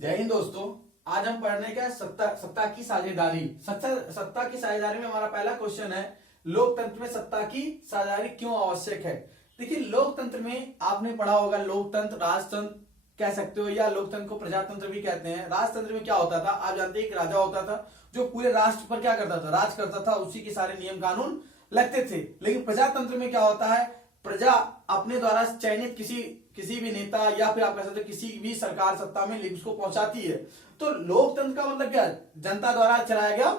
जय हिंद दोस्तों। आज हम पढ़ने का सत्ता की साझेदारी। सत्ता की साझेदारी में हमारा पहला क्वेश्चन है, लोकतंत्र में सत्ता की साझेदारी क्यों आवश्यक है। देखिए, लोकतंत्र में आपने पढ़ा होगा, लोकतंत्र राजतंत्र कह सकते हो या लोकतंत्र को प्रजातंत्र भी कहते हैं। राजतंत्र में क्या होता था, आप जानते हैं, एक राजा होता था जो पूरे राष्ट्र पर क्या करता था, राज करता था, उसी के सारे नियम कानून लगते थे। लेकिन प्रजातंत्र में क्या होता है, प्रजा अपने द्वारा चयनित किसी भी नेता या फिर आप कह सकते हो किसी भी सरकार सत्ता में उसको पहुंचाती है। तो लोकतंत्र का मतलब क्या है, जनता द्वारा चलाया गया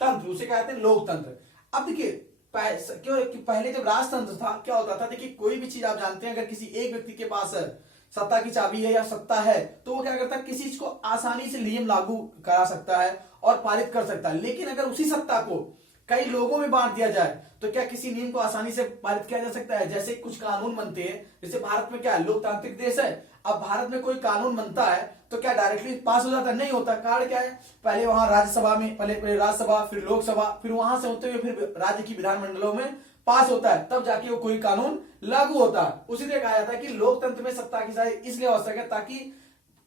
तंत्र, उसे कहते हैं लोकतंत्र। अब देखिए, क्यों कि पहले जब राजतंत्र था क्या होता था, देखिए कोई भी चीज आप जानते हैं, अगर किसी एक व्यक्ति के पास है सत्ता की चाबी है या सत्ता है, तो वो क्या करता है, किसी चीज को आसानी से नियम लागू करा सकता है और पारित कर सकता है। लेकिन अगर उसी सत्ता को कई लोगों में बांट दिया जाए तो क्या किसी नियम को आसानी से पारित किया जा सकता है। जैसे कुछ कानून बनते हैं, जैसे भारत में क्या है, लोकतांत्रिक देश है। अब भारत में कोई कानून बनता है तो क्या डायरेक्टली पास हो जाता है, नहीं होता। कारण क्या है, पहले वहां राज्यसभा में, पहले राज्यसभा, फिर लोकसभा, फिर वहां से होते हुए फिर राज्य की विधानमंडलों में पास होता है, तब जाके वो कोई कानून लागू होता है। उसी तरह कहा जाता है कि लोकतंत्र में सत्ता की साझेदारी इसलिए आवश्यक है ताकि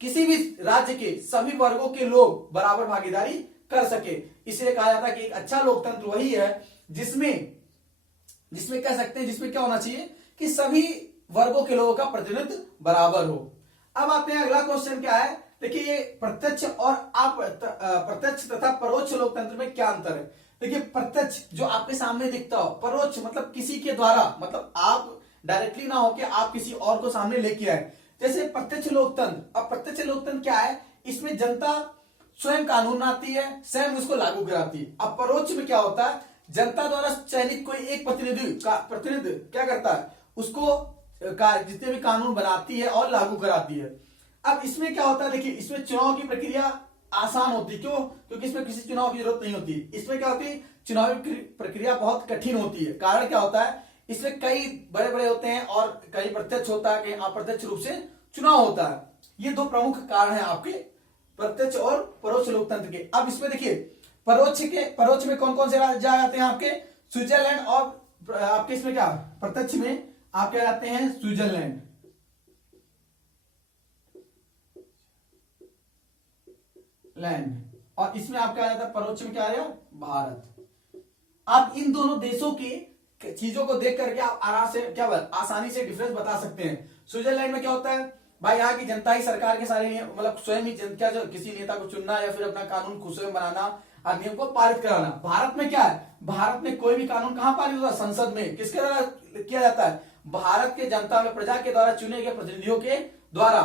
किसी भी राज्य के सभी वर्गों के लोग बराबर भागीदारी कर सके। इसलिए कहा जाता है कि एक अच्छा लोकतंत्र वही है जिसमें जिसमें कह सकते हैं, जिसमें क्या होना चाहिए कि सभी वर्गों के लोगों का प्रतिनिधित्व बराबर हो। अब आते हैं, अगला क्वेश्चन क्या है। देखिए, ये प्रत्यक्ष और अप्रत्यक्ष तथा परोक्ष लोकतंत्र में क्या अंतर है। देखिए, प्रत्यक्ष जो आपके सामने दिखता हो, परोक्ष मतलब किसी के द्वारा, मतलब आप डायरेक्टली ना होके आप किसी और को सामने लेके आए, जैसे प्रत्यक्ष लोकतंत्र। अब प्रत्यक्ष लोकतंत्र क्या है, इसमें जनता स्वयं कानून बनाती है, स्वयं उसको लागू कराती है। अब परोक्ष में क्या होता है, जनता द्वारा चयनित कोई एक प्रतिनिधि क्या करता है, उसको जितने भी कानून बनाती है और लागू कराती है। अब इसमें क्या होता है, देखिए इसमें चुनाव की प्रक्रिया आसान होती है। क्यों? क्योंकि इसमें किसी चुनाव की जरूरत नहीं होती। इसमें क्या होती है, चुनावी प्रक्रिया बहुत कठिन होती है। कारण क्या होता है, इसमें कई बड़े बड़े होते हैं और कहीं प्रत्यक्ष होता है, कहीं अप्रत्यक्ष रूप से चुनाव होता है। ये दो प्रमुख कारण है आपके प्रत्यक्ष और परोक्ष लोकतंत्र के। अब इसमें देखिए, परोक्ष में कौन कौन से राज्य आ जाते हैं आपके, स्विट्जरलैंड, और आपके इसमें क्या, प्रत्यक्ष में आप क्या जाते हैं, स्विट्जरलैंड, और इसमें आपका आ जाता है, परोक्ष में क्या आ गया, भारत। आप इन दोनों देशों की चीजों को देख करके आप आराम से क्या आसानी से डिफरेंस बता सकते हैं। स्विट्जरलैंड में क्या होता है भाई, यहाँ की जनता ही सरकार के सारे नियम, मतलब स्वयं ही जनता जो किसी नेता को चुनना या फिर अपना कानून खुद स्वयं बनाना और नियम को पारित कराना। भारत में क्या है, भारत में कोई भी कानून कहां पारित होता है, संसद में। किसके द्वारा किया जाता है, भारत के जनता में प्रजा के द्वारा चुने गए प्रतिनिधियों के द्वारा।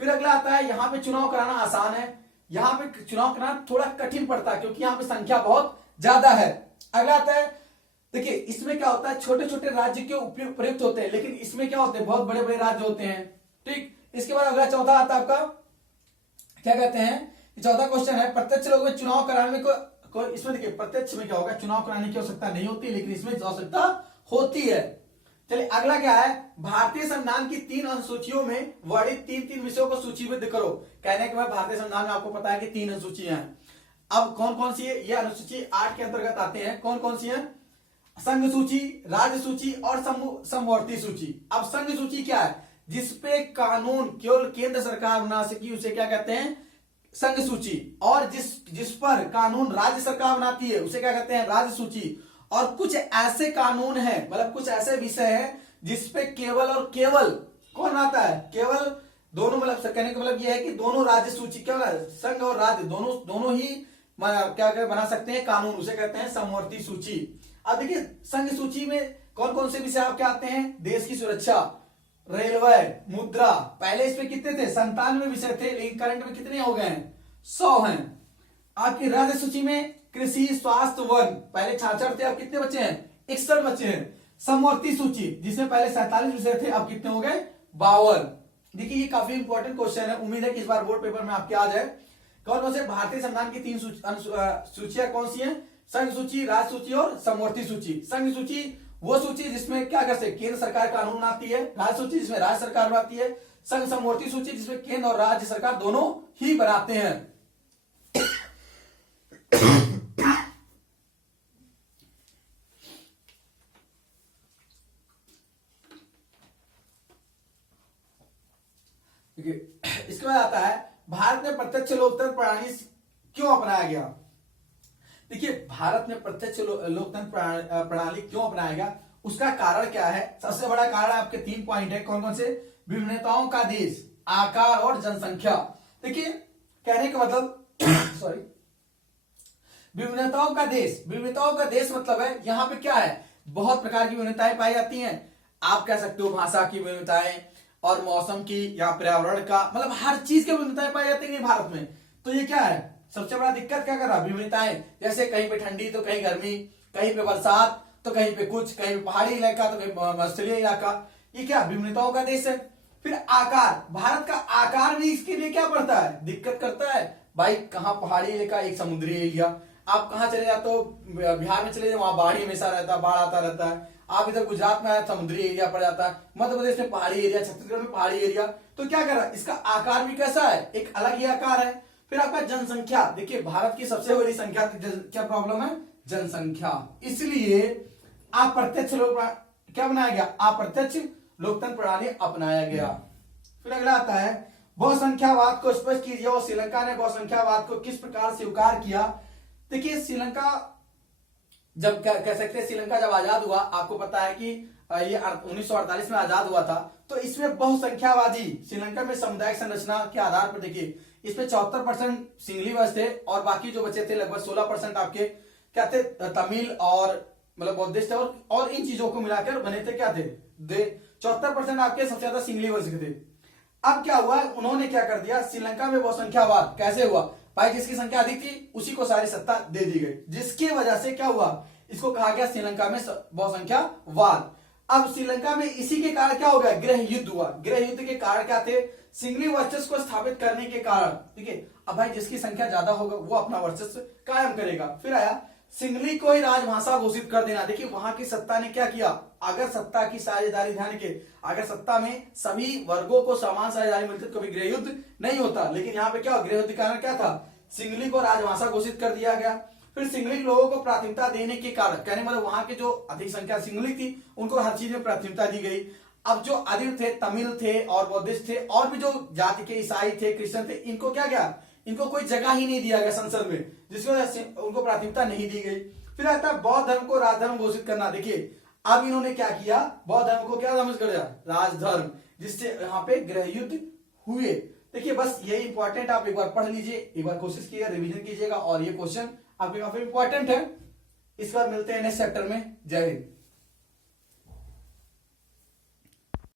फिर अगला आता है, यहाँ पे चुनाव कराना आसान है, यहाँ पे चुनाव कराना थोड़ा कठिन पड़ता है क्योंकि यहाँ पे संख्या बहुत ज्यादा है। अगला आता है, देखिए इसमें क्या होता है, छोटे छोटे राज्य के उपयोग प्रयुक्त होते हैं, लेकिन इसमें क्या होते हैं, बहुत बड़े बड़े राज्य होते हैं। ठीक, इसके बाद अगला चौथा आता है आपका, क्या कहते हैं, चौथा क्वेश्चन है, प्रत्यक्ष लोगों में चुनाव कराने में कोई इसमें देखिए, प्रत्यक्ष में क्या होगा, चुनाव कराने की आवश्यकता नहीं होती, लेकिन इसमें आवश्यकता होती है। चलिए अगला क्या है, भारतीय संविधान की 3 अनुसूचियों में वर्णित 3 विषयों को सूचीबद्ध करो। कहने के बाद भारतीय संविधान में आपको पता है कि 3 अनुसूचियां हैं। अब कौन कौन सी है, ये अनुसूची 8 के अंतर्गत आते हैं। कौन कौन सी है, संघ सूची, राज्य सूची और समवर्ती सूची। अब संघ सूची क्या है, जिसपे कानून केवल केंद्र सरकार बना सकी, उसे क्या कहते हैं, संघ सूची। और जिस पर कानून राज्य सरकार बनाती है उसे क्या कहते हैं, राज्य सूची। और कुछ ऐसे कानून हैं, मतलब कुछ ऐसे विषय हैं जिसपे केवल और केवल कौन आता है, केवल दोनों, मतलब कहने का मतलब यह है कि दोनों राज्य सूची, क्या संघ और राज्य दोनों ही क्या बना सकते हैं कानून, उसे कहते हैं समवर्ती सूची। अब देखिए, संघ सूची में कौन कौन से विषय आपके आते हैं, देश की सुरक्षा, रेलवे, मुद्रा। पहले इसमें कितने थे, 97 विषय थे, लेकिन करंट में कितने हो गए हैं, 100 हैं। आपकी राज्य सूची में कृषि, स्वास्थ्य, वन, पहले 66 थे, अब कितने बचे हैं, 61 बचे हैं। समवर्ती सूची जिसमें पहले 47 विषय थे, अब कितने हो गए, 52। देखिए ये काफी इंपॉर्टेंट क्वेश्चन है, उम्मीद है कि इस बार बोर्ड पेपर में आपके आ जाए। कौन कौन से भारतीय संविधान की 3 सूचियां कौन सी है, संघ सूची, राज्य सूची और समवर्ती सूची। संघ सूची वो सूची जिसमें क्या कर सकते, केंद्र सरकार कानून बनाती है, राज्य सूची जिसमें राज्य सरकार बनाती है, संघ समवर्ती सूची जिसमें केंद्र और राज्य सरकार दोनों ही बनाते हैं। इसके बाद आता है भारत में प्रत्यक्ष लोकतंत्र प्रणाली क्यों अपनाया गया? देखिए, भारत में प्रत्यक्ष लोकतंत्र प्रणाली क्यों अपनाया गया, उसका कारण क्या है? सबसे बड़ा कारण आपके 3 पॉइंट है। कौन कौन से? विभिन्नताओं का देश, आकार और जनसंख्या। देखिए, कहने का मतलब सॉरी, विभिन्नताओं का देश, विभिन्नताओं का देश मतलब है यहाँ पे क्या है, बहुत प्रकार की विभिन्नताएं पाई जाती हैं। आप कह सकते हो भाषा की विभिन्नताएं और मौसम की या पर्यावरण का, मतलब हर चीज की विभिन्नताएं पाई जाती है भारत में। तो ये क्या है, सबसे बड़ा दिक्कत क्या कर रहा है? विभिन्नताएं। जैसे कहीं पे ठंडी तो कहीं गर्मी, कहीं पे बरसात तो कहीं पे कुछ, कहीं पे पहाड़ी इलाका तो कहीं मस्तलीय इलाका। ये क्या, विभिन्नताओं का देश है। फिर आकार, भारत का आकार भी इसके लिए क्या पड़ता है, दिक्कत करता है भाई। कहाँ पहाड़ी इलाका, एक समुद्री एरिया। आप कहाँ चले जाते हो, बिहार में चले जाओ, वहां बाढ़ हमेशा रहता है, बाढ़ आता रहता है। आप इधर गुजरात में आए, समुद्री एरिया पड़ जाता है। मध्य प्रदेश में पहाड़ी एरिया, छत्तीसगढ़ में पहाड़ी एरिया। तो क्या कर रहा है, इसका आकार भी कैसा है, एक अलग ही आकार है। फिर आपका जनसंख्या, देखिए भारत की सबसे बड़ी संख्या, क्या प्रॉब्लम है, जनसंख्या। इसलिए अप्रत्यक्ष लोक क्या बनाया गया, अप्रत्यक्ष लोकतंत्र प्रणाली अपनाया गया। फिर अगला आता है बहुसंख्यावाद को स्पष्ट कीजिए और श्रीलंका ने बहुसंख्यावाद को किस प्रकार स्वीकार किया। देखिए, श्रीलंका जब कह सकते हैं, श्रीलंका जब आजाद हुआ, आपको पता है कि ये 1948 में आजाद हुआ था। तो इसमें बहुसंख्यावादी श्रीलंका में सामुदायिक संरचना के आधार पर देखिए, इसमें 74% सिंगली बस थे और बाकी जो बचे थे लगभग 16% आपके क्या थे, तमिल और मतलब बौद्धिस्ट और इन चीजों को मिलाकर बने थे, क्या थे, 74% आपके सबसे ज्यादा सिंगली वर्ष के थे। अब क्या हुआ, उन्होंने क्या कर दिया, श्रीलंका में बहुसंख्यावाद कैसे हुआ भाई, जिसकी संख्या अधिक थी उसी को सारी सत्ता दे दी गई, जिसकी वजह से क्या हुआ, इसको कहा गया श्रीलंका में बहुसंख्यावाद। अब श्रीलंका में इसी के कारण क्या हो गया, गृह युद्ध हुआ। गृह युद्ध के कारण क्या थे, सिंगली वर्चस्व को स्थापित करने के कारण। ठीक है, अब भाई जिसकी संख्या ज्यादा होगा वो अपना वर्चस्व कायम करेगा। फिर आया सिंगली को ही राजभाषा घोषित कर देना। देखिए, वहां की सत्ता ने क्या किया, अगर सत्ता की साझेदारी, ध्यान के, अगर सत्ता में सभी वर्गों को समान साझेदारी मिलती तो कभी गृह युद्ध नहीं होता। लेकिन यहाँ पे क्या, गृह युद्ध के कारण क्या था, सिंगली को राजभाषा घोषित कर दिया गया। फिर सिंगली लोगों को प्राथमिकता देने के कारण, कहने मतलब वहां के जो अधिक संख्या सिंगली थी उनको हर चीज में प्राथमिकता दी गई। अब जो अधिक थे, तमिल थे और बौद्धिस्ट थे और भी जो जाति के ईसाई थे, क्रिश्चियन थे, इनको क्या गया, इनको कोई जगह ही नहीं दिया गया संसद में, जिसकी वजह से उनको प्राथमिकता नहीं दी गई। फिर आता है बौद्ध धर्म को राजधर्म घोषित करना। देखिए, अब इन्होंने क्या किया, बौद्ध धर्म को क्या समझ कर दिया, राजधर्म, जिससे यहाँ पे गृह युद्ध हुए। देखिए, बस ये इंपॉर्टेंट, आप एक बार पढ़ लीजिए, एक बार कोशिश कीजिएगा, रिवीजन कीजिएगा, और ये क्वेश्चन आपके काफी इंपॉर्टेंट है। इस बार मिलते हैं नेक्स्ट चैप्टर में। जय हिंद।